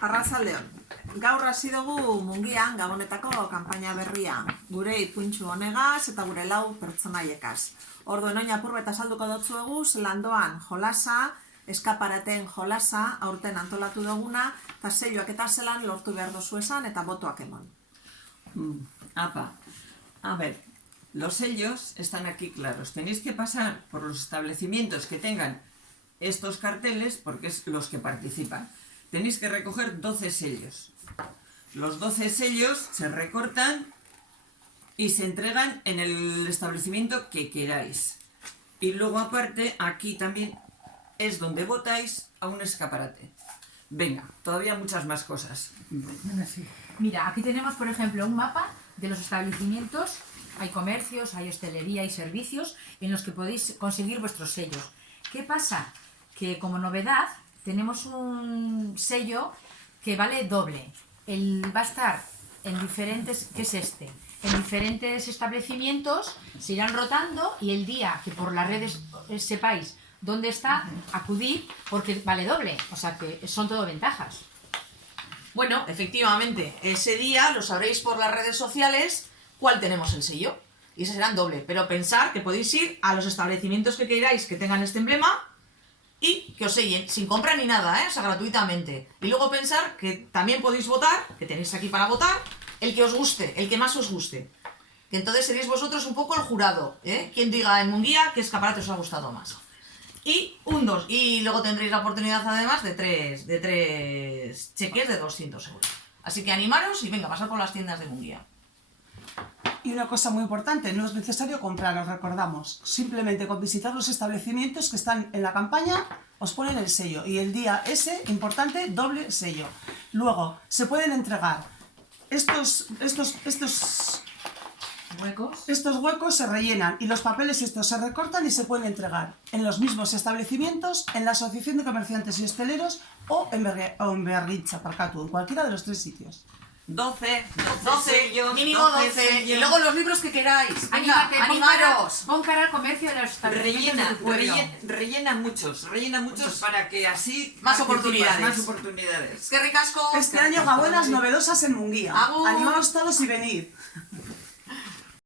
Arratsaldeon. Gaur hasi dugu Mungian Gabonetako kanpaina berria. Gure ipuintxu honegaz eta gure lau pertsonaiekaz. Orduen oin apur eta salduko dotzuegu, zelandoan jolasa, eskaparaten jolasa, aurten antolatu duguna, eta seioak eta zelan lortu behar dozu esan eta botoak emon. A ver, los sellos están aquí claros. Tenéis que pasar por los establecimientos que tengan estos carteles, porque es los que participan. Tenéis que recoger 12 sellos. Los 12 sellos se recortan y se entregan en el establecimiento que queráis. Y luego aparte, aquí también es donde votáis a un escaparate. Venga, todavía muchas más cosas. Mira, aquí tenemos, por ejemplo, un mapa de los establecimientos. Hay comercios, hay hostelería y servicios en los que podéis conseguir vuestros sellos. ¿Qué pasa? Que como novedad tenemos un sello que vale doble. Va a estar en diferentes, ¿qué es este? En diferentes establecimientos, se irán rotando y el día que por las redes sepáis dónde está, acudir porque vale doble. O sea que son todo ventajas. Bueno, efectivamente, ese día lo sabréis por las redes sociales cuál tenemos el sello. Y ese será doble. Pero pensar que podéis ir a los establecimientos que queráis que tengan este emblema y que os sellen, sin compra ni nada, o sea, gratuitamente. Y luego pensar que también podéis votar, que tenéis aquí para votar, el que os guste, el que más os guste. Que entonces seréis vosotros un poco el jurado, quien diga en Munguía qué escaparate os ha gustado más. Y y luego tendréis la oportunidad además de tres cheques de 200 euros. Así que animaros y venga, pasad por las tiendas de Munguía. Y una cosa muy importante, no es necesario comprar, os recordamos. Simplemente con visitar los establecimientos que están en la campaña, os ponen el sello. Y el día ese, importante, doble sello. Luego, se pueden entregar estos huecos se rellenan y los papeles estos se recortan y se pueden entregar en los mismos establecimientos, en la Asociación de Comerciantes y Hosteleros o en Bearritza, Parkatu, en cualquiera de los 3 sitios. 12 sellos, mínimo 12. Y luego los libros que queráis. Venga, animaros. Pon cara al comercio de los establecimientos de tu pueblo. Rellena muchos para que así Más participas, oportunidades. más oportunidades. Es que ricasco. Este año Gabonas novedosas en Munguía. Agur. Animaos todos y venid.